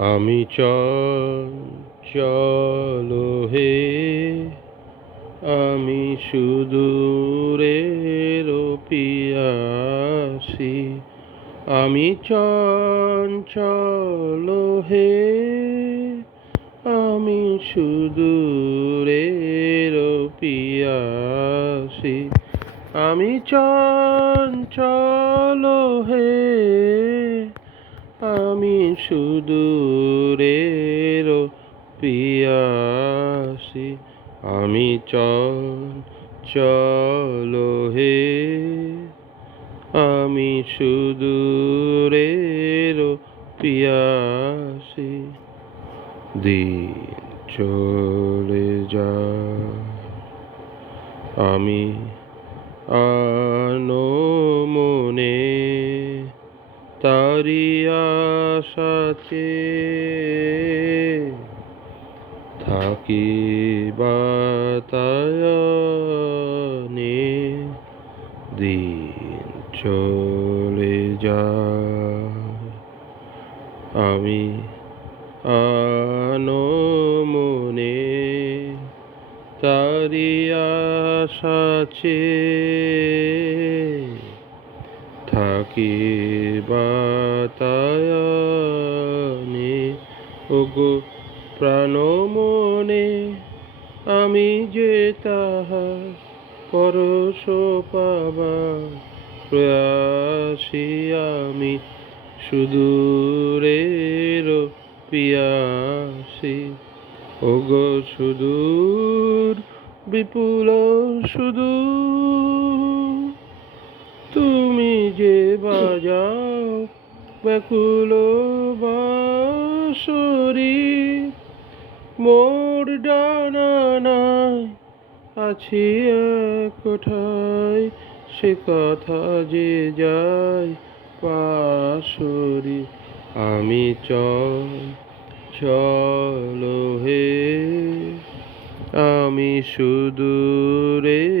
আমি চল হে, আমি সুদূরের পিয়াসি। আমি চঞ্চল হে, আমি সুদূরের পিয়াসি। আমি চঞ্চল হে সুদূরের পিয়াসি আমি চল চলো হে। আমি সুদূরের পিয়াসি দিন চলে যা আমি আনো আশাতে থাকি বাতায়নে দিন চলে যায়। আমি আনো মনে তারি আশাছে থাকি বাতায়নে। ওগো প্রাণ মনে আমি যে তাহার পরশ পাবা, প্রয়াসী আমি সুদূরের পিয়াসী। ওগো সুদূর, বিপুল সুদূর তুমি যে বাজাও ব্যাকুল বাঁশরি, মোর ডানানায় আছি এক কোঠায় সে কথা যে যায় পাশরি আমি চল, চলো হে, আমি সুদূরের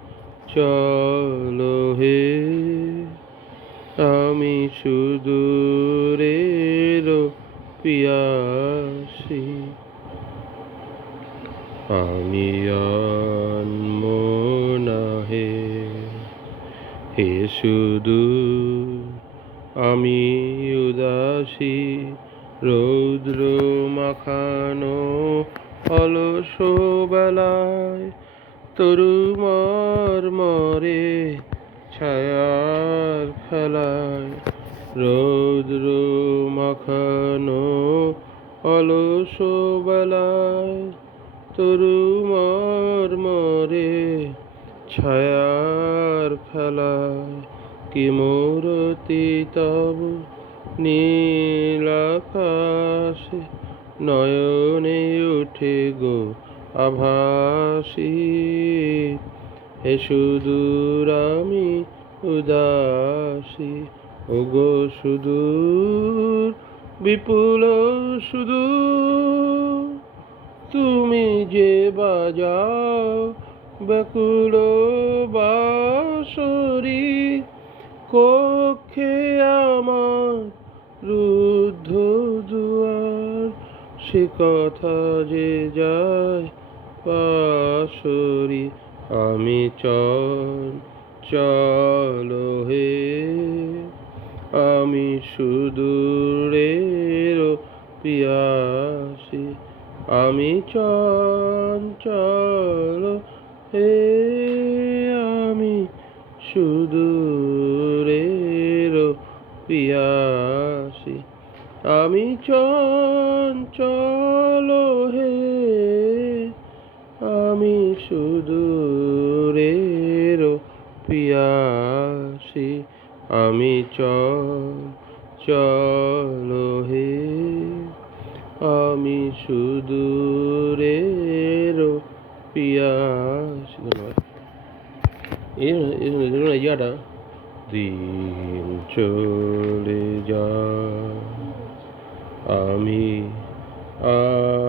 চল হে, আমি সুদূরের পিয়াসি। আমি হে হে শুধু আমি উদাসী, রৌদ্র মাখানো অলস বেলায় তরুমার মরে ছায়ার খেলায় রৌদ্র মাখানো অলস বেলায় তরুমার মরে ছায়ার খেলায় কি মূরতি তব নীল আকাশে নয়নে উঠে গো আভাসী হে সুদূর আমি উদাসী ও গো সুদূর, বিপুল সুদূর, তুমি যে বাজাও ব্যাকুল বাসরি কক্ষে আমার রুদ্ধ দুয়ার, সে কথা যে যায় পাশরি আমি চল চল হে, আমি সুদূরের পিয়াসি, আমি চঞ্চল হে, আমি সুদূরের পিয়াসি, আমি চঞ্চল আমি চল চল হে। আমি সুদূরের পিয়াস। ইয়াটা দিন চলে যা। আমি মনে